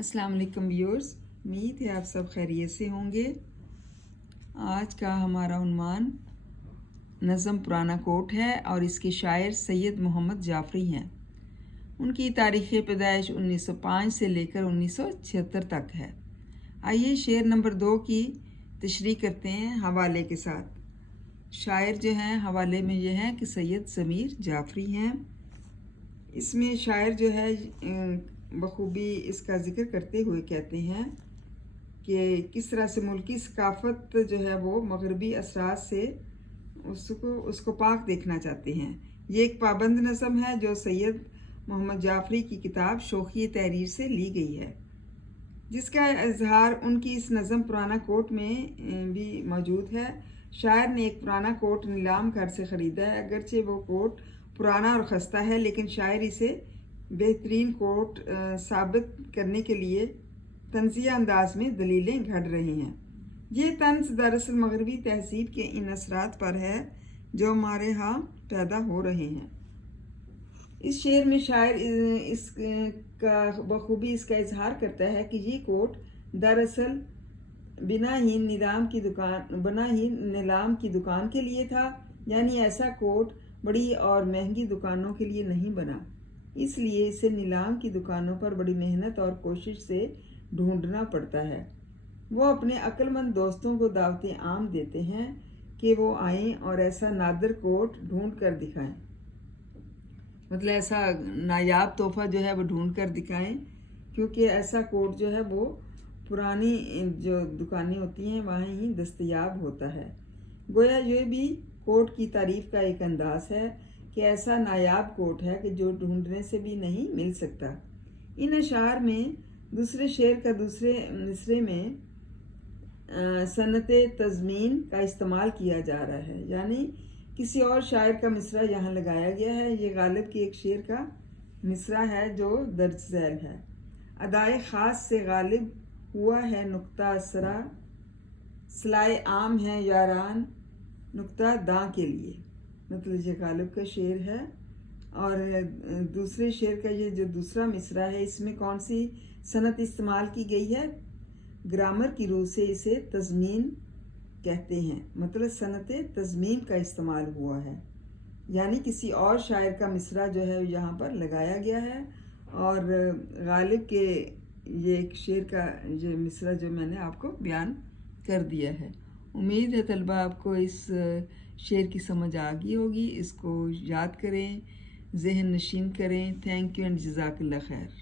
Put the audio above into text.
अस्सलाम वालेकुम व्यूअर्स, उम्मीद है आप सब खैरियत से होंगे। आज का हमारा उन्वान नज़म पुराना कोट है और इसके शायर सैयद मोहम्मद जाफरी हैं। उनकी तारीख़ पैदाइश 1905 से लेकर 1976 तक है। आइए शेर नंबर 2 की तशरीह करते हैं हवाले के साथ। शायर जो हैं हवाले में ये हैं कि सैयद ज़मीर जाफरी हैं। इसमें शायर जो है बखूबी इसका ज़िक्र करते हुए कहते हैं कि किस तरह से मुल्की सकाफ़त जो है वो मगरबी असरात से उसको पाक देखना चाहते हैं। ये एक पाबंद नज़म है जो सैयद मोहम्मद जाफरी की किताब शोखी तहरीर से ली गई है, जिसका इजहार उनकी इस नज़म पुराना कोट में भी मौजूद है। शायर ने एक पुराना कोट नीलाम घर से ख़रीदा है। अगरचे वो कोट पुराना और ख़स्ता है, लेकिन शायर इसे बेहतरीन कोट साबित करने के लिए तंज़िया अंदाज में दलीलें घड़ रहे हैं। ये तंज़ दरअसल मगरबी तहज़ीब के इन असरात पर है जो हमारे यहाँ पैदा हो रहे हैं। इस शेर में शायर इसका बखूबी इसका इजहार करता है कि ये कोट दरअसल बिना ही नीलाम की दुकान के लिए था, यानी ऐसा कोट बड़ी और महंगी दुकानों के लिए नहीं बना, इसलिए इसे नीलाम की दुकानों पर बड़ी मेहनत और कोशिश से ढूंढना पड़ता है। वो अपने अक्लमंद दोस्तों को दावतें आम देते हैं कि वो आएं और ऐसा नादिर कोट ढूंढ कर दिखाएं, मतलब ऐसा नायाब तोहफा जो है वो ढूंढ कर दिखाएं, क्योंकि ऐसा कोट जो है वो पुरानी जो दुकानें होती हैं वहाँ ही दस्तयाब होता है। गोया ये भी कोट की तारीफ का एक अंदाज है कि ऐसा नायाब कोट है कि जो ढूंढने से भी नहीं मिल सकता। इन अशार में दूसरे शेर का दूसरे मिसरे में सनते तज़मीन का इस्तेमाल किया जा रहा है, यानी किसी और शायर का मिसरा यहाँ लगाया गया है। ये गालिब के एक शेर का मिसरा है जो दर्ज झैल है। अदाए ख़ास से गालिब हुआ है नुक्ता असरा, सलाए आम है यारान नुक्ता दां के लिए, मतलब ये गालिब का शेर है। और दूसरे शेर का ये जो दूसरा मिसरा है इसमें कौन सी सनत इस्तेमाल की गई है? ग्रामर की रूह से इसे तज़मीन कहते हैं, मतलब सनत तज़मीन का इस्तेमाल हुआ है, यानी किसी और शायर का मिसरा जो है यहाँ पर लगाया गया है। और गालिब के ये एक शेर का ये मिसरा जो मैंने आपको बयान कर दिया है। उम्मीद है तलबा आपको इस शेर की समझ आ गई होगी। इसको याद करें, ज़हन नशीन करें। थैंक यू एंड जज़ाकल्लाह खैर।